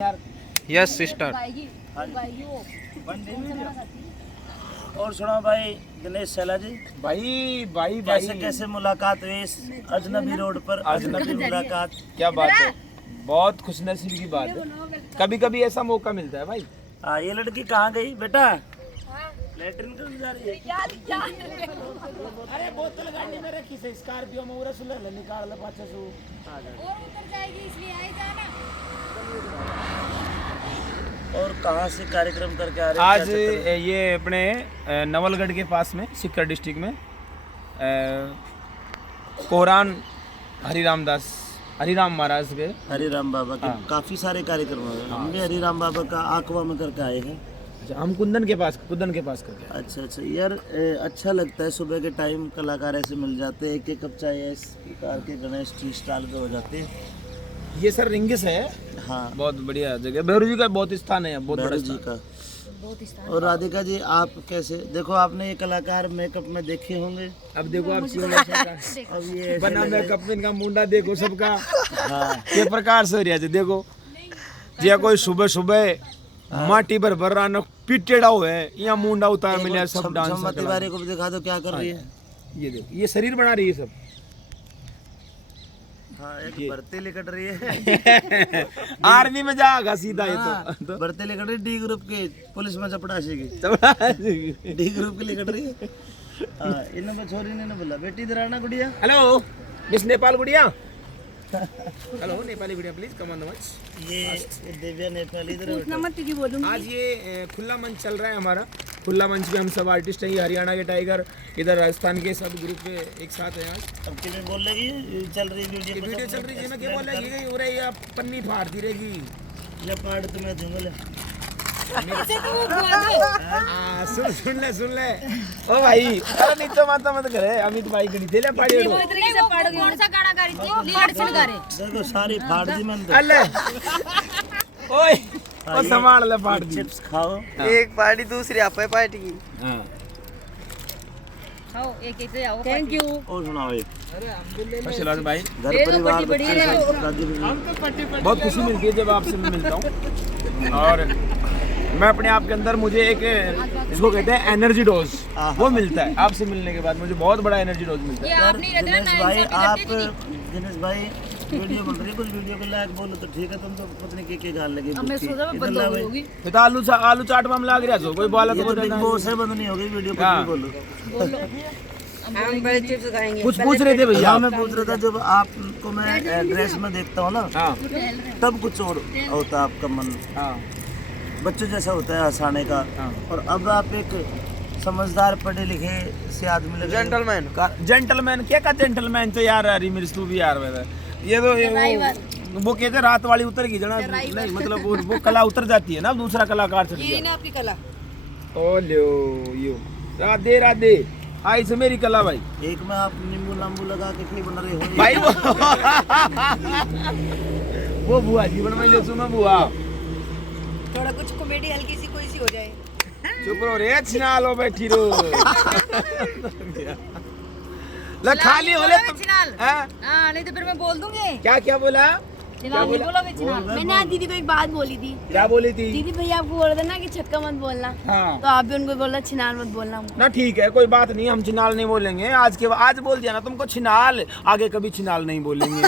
Yes sister. और सुनो भाई दिनेश शैला जी, भाई कैसे मुलाकात हुई इस अजनबी रोड पर? अजनबी मुलाकात, क्या बात है, बहुत खुशनसीबी की बात है। कभी कभी ऐसा मौका मिलता है भाई। हाँ, ये लड़की कहाँ गई बेटा? लेटरिन क्यों जा रही है? अरे बोतल गाड़ी में रखी से स्कॉर्पियो में उरा सुले निकाल ले पाछे सु और उतर जाएगी इसलिए आई था ना। और कहाँ से कार्यक्रम करके आ रहे हैं? आज क्या चक्कर है? ये अपने नवलगढ़ के पास में सिक्कर डिस्ट्रिक्ट में कोरान हरिराम महाराज के हरिराम बाबा के हाँ। काफी सारे कार्यक्रम हुए। हम भी हरिराम बाबा का आकवा में करके आए हैं। अच्छा, हम कुंदन के पास करके आए। अच्छा यार, अच्छा लगता है सुबह के टाइम कलाकार ऐसे मिल जाते हैं। एक एक कप चाय इस प्रकार के गणेश टी स्टॉल के हो जाते हैं। ये सर रिंगिस है, हाँ, बहुत बढ़िया जगह। भैरू जी का बहुत स्थान है, बहुत बड़ा भैरव जी स्थान। का। और राधिका जी, आप कैसे? देखो, आपने ये कलाकार मेकअप में देखे होंगे। अब देखो आप क्यों नहीं सकता। अब ये ऐसे बना लग मैं रहा है। कपिन का मुंडा देखो सबका हाँ, ये प्रकार से हो रहा है। देखो जे कोई सुबह सुबह माटी पर भर रहा पिटेड़ा हुआ है, यहाँ मुंडा उतार मिला सब डांस छम्मा तिवारी को भी दिखा दो क्या कर रही है। ये देखो, ये शरीर बना रही है सब। हाँ, एक भर्ती लिकट रही है। आर्मी में जाएगा सीधा ये हाँ, तो भर्ती लिकट रही डी ग्रुप के, पुलिस में चपड़ासी की हेलो डी ग्रुप की लिकट रही है। हाँ, इन छोरी ने बोला बेटी इधर आना गुड़िया। मिस नेपाल गुड़िया। हेलो नेपाली गुड़िया, प्लीज कम ऑन द मंच। ये दिव्या नेपाली इधर बैठो। मत तुझी बोलूंगी। आज ये खुला मंच चल रहा है हमारा। खुला मंच पे हम सब आर्टिस्ट हैं, ये हरियाणा के टाइगर, इधर राजस्थान के सब ग्रुप पे एक साथ हैं आज। अब कितने बोल लगी? चल रही ये वीडियो वीडियो चल रही है, मैं क्या बोल रहा है, हो रही है पन्नी फाड़ती रहेगी। ये पार्ट तुम्हें दूंगा। सुन ले ओ भाई, अरे नीचे माता मत करे। अमित भाई की नीचे ले पाड़ी उड़ो। कौन सा गाना गा रही थी? लीड से गा रहे। देखो सारी फाड़ दी मैंने। अल्ले ओए ओ संभाल ले फाड़ दी। चिप्स खाओ। एक पार्टी दूसरी आप पार्टी की। हां खाओ एक से आओ। Thank you. और सुनाओ ये आशीर्वाद भाई। घर परिवार बच्चे सब दादी भी। बहुत खुशी मिलती है जब आपसे मैं मिलता हूँ, और मैं अपने आप के अंदर मुझे एक इसको कहते हैं एनर्जी डोज, वो मिलता है। आपसे मिलने के बाद मुझे बहुत बड़ा एनर्जी डोज मिलता है। ये आप नहीं रहते दिनेश ना भाई, आप इंसान दिनेश भाई वीडियो बन रही है, कुछ वीडियो के लायक बोलो तो ठीक है। तुम तो पत्नी के गाल लगी। मैं सोचा मैं बंद हो होगी। फिर तो आलू चाट में हम लाग रहा सो कोई बोला ये तो तो बिग बॉस है, बंद नहीं होगी वीडियो। हाँ। कुछ भी बोलो। हम बड़े चिप्स खाएंगे। कुछ पूछ रहे थे भैया। हाँ, मैं पूछ रहा था, जब आपको मैं ड्रेस में देखता हूँ ना, हाँ तब कुछ और होता है आपका मन, हाँ बच्चों जैसा होता है हंसाने का। हाँ। और अब आप एक समझदार पढ़े लिखे से आदमी लगे। जेंटलमैन। जेंटलमैन क्या का जेंटलमैन तो यार हरी मिर्च तू भी यार वैसे ये तो वो कहते रात वाली उतर गई जना, नहीं मतलब वो कला उतर जाती है ना, दूसरा कलाकार चल ये गया। ना आपकी कला। ओ लो यो राधे आई से मेरी कला भाई। एक में आप नींबू नांबू लगा के क्यों बना रहे हो भाई वो बुआ जीवन में ले सुनो बुआ। थोड़ा कुछ कॉमेडी हल्की सी कोई सी हो जाए। चुप रहो रे, छिना लो बैठी रो। ले खाली हो ले तुम। छिनाल। हैं? हाँ नहीं तो फिर मैं बोल दूंगी। क्या बोला? छिनाल नहीं बोलोगे छिनाल। मैंने आज दीदी को एक बात बोली थी। क्या बोली थी? दीदी भैया आपको बोल रहे थे ना कि छक्का मत बोलना, हाँ तो आप भी उनको बोलना छिनाल मत बोलना। ना ठीक है, कोई बात नहीं, हम छिनाल नहीं बोलेंगे। आज बोल दिया ना तुमको छिनाल, आगे कभी छिनाल नहीं बोलेंगे।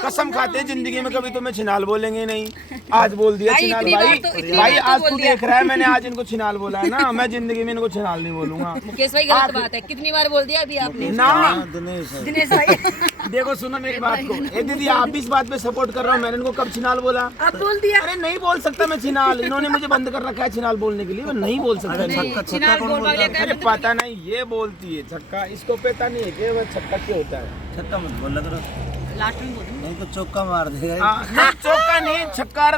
कसम खाते हैं जिंदगी में कभी तुम्हें छिनाल बोलेंगे नहीं। आज बोल दिया छिनाल भाई आज तू देख रहा है, मैंने आज इनको छिनाल बोला है ना, मैं जिंदगी में इनको छिनाल नहीं बोलूंगा। मुकेश भाई गलत बात है, कितनी बार बोल दिया अभी आपने। ना दिनेश है। दिनेश भाई देखो सुनो मेरी बात को, ए दीदी आप भी इस बात पे सपोर्ट कर रहा हूँ। मैंने इनको कब छिनाल बोला? आप बोल दिया। अरे नहीं बोल सकता मैं छिनाल, इन्होंने मुझे बंद कर रखा है छिनाल बोलने के लिए, मैं नहीं बोल सकता। छक्का छिनाल कौन बोल बोलता है? अरे पता नहीं, ये बोलती है छक्का, इसको पता नहीं है कि वह छक्का क्या होता है। छक्का मत बोला करो, लास्ट में बोलूं। नहीं तो चौका मार देगा। नहीं चौका नहीं,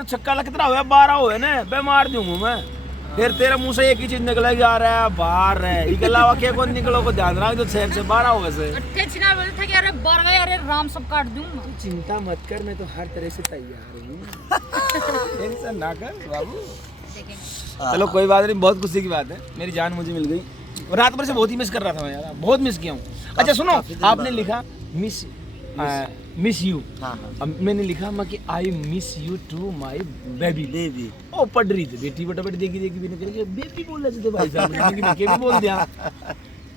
छक्का लगता हुआ 12 हुए ना, मैं मार दूंगा मैं। फिर तेरे मुंह से एक ही चीज निकला कि आ रहा है बाहर है, इसके अलावा क्या कौन निकलो को ध्यान रख, जो 6 से 12 हो वैसे। अट्ठे छिनाल बोलते थे कि अरे बर गए, अरे राम सब काट दूंगा। चिंता मत कर, मैं तो हर तरह से तैयार हूँ। टेंशन ना कर बाबू। चलो कोई बात नहीं, बहुत खुशी की बात है, मेरी जान मुझे मिल गई। रात भर से बहुत ही मिस कर रहा था मैं यार, बहुत मिस किया हूँ। अच्छा सुनो, आपने लिखा मिस मिस यू। हाँ हाँ अब मैंने लिखा मैं कि I miss you too my baby. Baby ओ पढ़ रही थी बेटी बटाबट देखी भी नहीं करेगी बेबी बोल रहे थे भाई साहब ने कि भी बोल दिया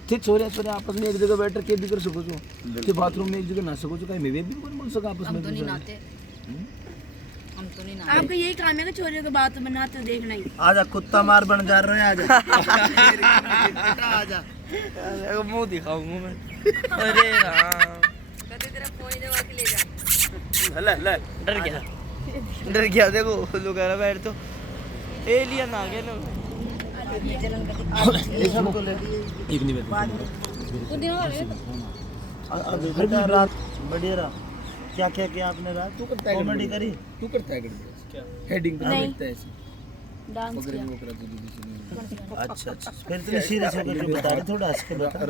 ठीक छोरे छोरे आपस में एक जगह बैठ के भी कर सको छो कि बाथरूम में एक जगह ना सको छो कहीं मैं बेबी बोल सका आपस में। हम तो नहीं नाते। आपका यही काम है कि छोरियों के बात में नहाते देखना ही। आजा कुत्ता मार बन जा रहे हैं आजा बेटा आजा मुंह दिखाऊंगा मैं। अरे राम कहते तेरा फोन दे के ले जा। ले ले डर गया देखो लोग कह रहा बैठ तो एलियन आ गए ना। एक नहीं बैठ कुछ दिन हो गए अभी बेटा रात बढ़िया रहा। क्या क्या किया आपने रात? तू करता है कॉमेडी करी? तू करता है क्या हेडिंग पे नहीं। देखता है ऐसे डांस किया। अच्छा अच्छा फिर तुम सीरियस होकर क्यों बता रहे? थोड़ा हंस के बता।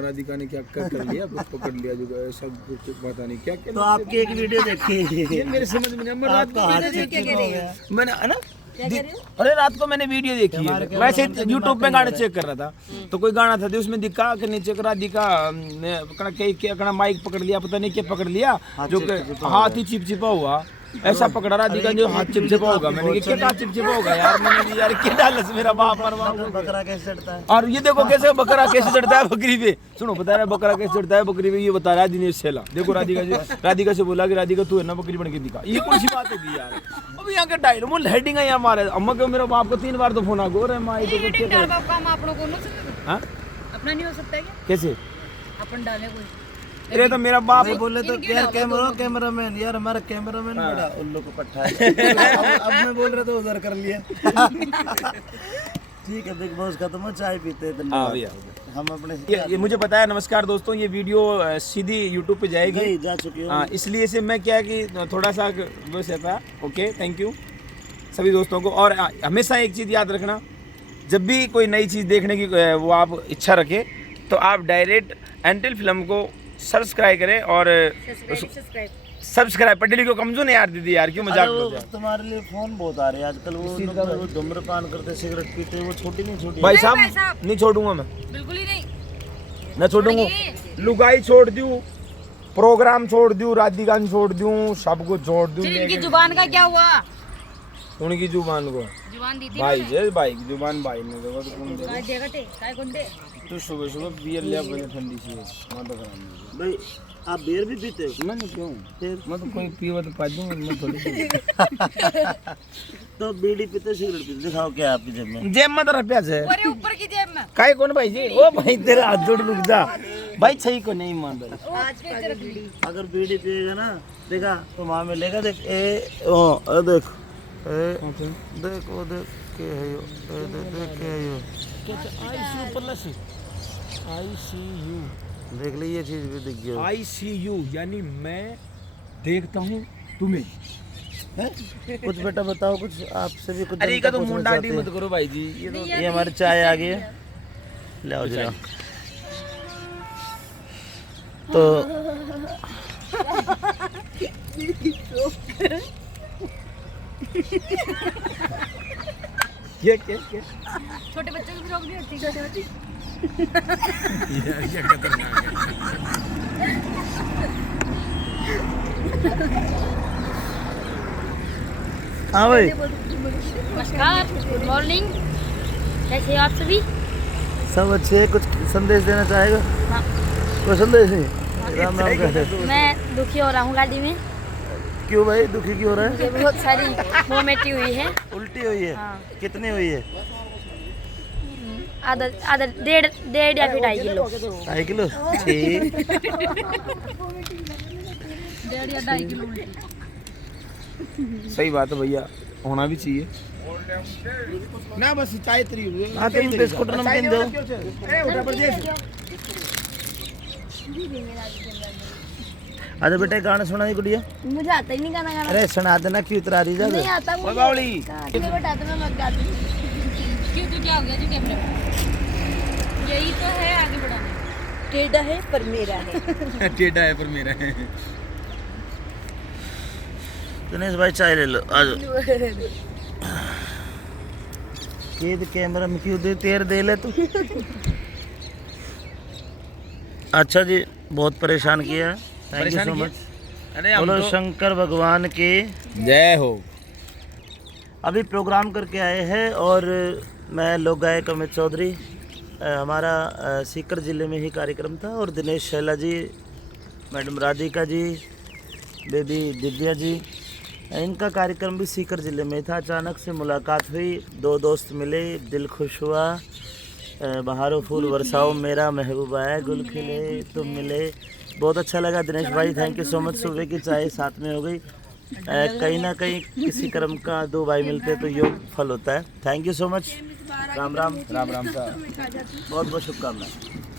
राधिका ने क्या कर लिया कुछ पकड़ लिया जो सब कुछ पता नहीं क्या क्या तो आपकी एक वीडियो देखी ये मेरे समझ में नहीं मैं रात आपका हाथ चिपचिपा हो गया। मैंने है ना अरे रात को मैंने वीडियो देखी है वैसे यूट्यूब पे गाने चेक कर रहा था तो कोई गाना था तो उसमें दिखा कि नीचे राधिका ने माइक पकड़ लिया पता नहीं क्या पकड़ लिया जो हाथ ही चिपचिपा हुआ ऐसा पकड़ा राधिका जो हाथ चिपचिपा होगा मैंने क्या हाथ चिपचिपा होगा यार मैंने यार क्या डालस मेरा बाप मरवा बकरा कैसे चढ़ता है? और ये देखो कैसे बकरा कैसे चढ़ता है बकरी पे सुनो बता रहा है बकरा कैसे चढ़ता है बकरी पे ये बता रहा है दिनेश सेला देखो राधिका से बोला कि राधिका तू है ना बकरी बन के दिखा ये कौन सी बात है यार अब यहाँ के डायलॉग वो हेडिंग है यहाँ मारे अम्मा के मेरे बाप को 3 बार तो फोन आ गो रहे माँ एडिटिंग डाल बाप काम आप लोगों को नहीं हो सकता हाँ अपना नहीं हो सकता क्या कैसे अपन डाले कोई अरे तो मेरा बाप नहीं बोले तो यार कैमरामैन यार हमारा कैमरामैन बड़ा उल्लू को पट्टा है। अब मैं बोल रहा था उधर कर लिया। ठीक है बिग बॉस खत्म हो चाय पीते हैं। हाँ धन्यवाद। भैया हम अपने ये मुझे पता है नमस्कार दोस्तों ये वीडियो सीधी यूट्यूब पे जाएगी गई जा चुकी हूँ। हाँ इसलिए से मैं क्या है कि थोड़ा सा वैसे था ओके थैंक यू सभी दोस्तों को और हमेशा एक चीज़ याद रखना जब भी कोई नई चीज़ देखने की वो आप इच्छा रखें तो आप डायरेक्ट एंटिल फिल्म को सब्सक्राइब करें और सब्सक्राइब पटेली को कमजोर नहीं यार दीदी यार क्यों मजाक अरे कर वो रहे हैं? तुम्हारे लिए फोन बहुत आ रहे हैं आजकल वो धूम्रपान करते सिगरेट पीते वो छोटी नहीं छोटी भाई साहब नहीं छोड़ूंगा मैं बिल्कुल ही नहीं न छोड़ूंगा लुगाई छोड़ दूं प्रोग्राम छोड़ दूं राधिका छोड़ दूं सब कुछ छोड़ दूं फिर इनकी जुबान का क्या हुआ उनकी जुबान को जुबान दी थी भाई जय भाई की जुबान भाई ने देखो तो कौन दे काय देगा टे काय कौन दे तू सुबह सुबह बियर लिया बने ठंडी सी है माता खराब भाई आप बियर भी पीते हो? मैं नहीं क्यों फिर मैं तो कोई पीवा तो पा दूंगा मैं थोड़ी तो बीड़ी पीते सिगरेट पीते दिखाओ क्या है आपकी जेब में? जेब में तो रुपया है अरे ऊपर की जेब में काय कौन भाई जी ओ भाई तेरे हाथ जोड़ रुक जा भाई सही को नहीं मान रहा आज पे रख ली। अगर बीड़ी पिएगा ना देखा तो वहाँ में लेगा देख देख देख वो देख के है यो देख के है यो आईसीयू पर लसी आईसीयू देख ली ये चीज भी दिख गया। आईसीयू यानी मैं देखता हूँ तुम्हें कुछ बेटा बताओ कुछ आपसे भी कुछ अरे जनता का तो पूछना मुंडाटी चाहती है। मत करो भाई जी ये तो ये हमारी चाय आ गई है ले आओ जरा तो ये क्या छोटे बच्चों की भी रोक दी होती छोटे बच्चे ये खतरनाक है हाँ भाई नमस्कार गुड मॉर्निंग कैसे हो आप सभी सब अच्छे है। कुछ संदेश देना चाहेगा? हाँ। कोई संदेश नहीं? राम राम कहते। मैं दुखी हो रहा हूँ गाड़ी में क्यों भाई दुखी क्यों हो रहा है? मुझे बहुत सारी वोमिटी हुई है उल्टी हुई है? हाँ। कितनी हुई है? आधा आधा डेढ़ डेढ़ या फिर 2.5 किलो 2.5 किलो? ठीक। 1.5 या 2.5 किलो उल्टी सही बात है भैया होना भी चाहिए ना बस चाय तरी हाँ तो बिस्कुट नमकीन दो। अच्छा बेटा गाना सुना दी गुड़िया। मुझे आता ही नहीं गाना गाना अरे सुना देना क्यों इतरा रही जा नहीं आता मुझे बावली मुझे बता दो मैं मत गाती क्यों तो क्या हो गया जी कैमरे में यही तो है आगे बढ़ाने टेढ़ा है पर मेरा है। टेढ़ा है पर मेरा है दिनेश भाई चाय ले लो आज कैमरा में क्यों दे तेर दे ले तू। अच्छा जी बहुत परेशान किया थैंक यू सो मच। अरे हम बोलो तो शंकर भगवान की। जय हो। अभी प्रोग्राम करके आए हैं और मैं लोक गायक अमित चौधरी, हमारा सीकर ज़िले में ही कार्यक्रम था और दिनेश शैला जी, मैडम राधिका जी, बेबी दिव्या जी, इनका कार्यक्रम भी सीकर ज़िले में था। अचानक से मुलाकात हुई, दो दोस्त मिले, दिल खुश हुआ। बहारों फूल बरसाओ मेरा महबूबा है, गुल खिले तुम मिले, बहुत अच्छा लगा। दिनेश भाई थैंक यू सो मच। सुबह की चाय साथ में हो गई। कहीं ना कहीं किसी कर्म का दो भाई मिलते तो योग फल होता है। Thank you so much. Ram Ram. Ram Ram का बहुत बहुत शुभकामनाएं।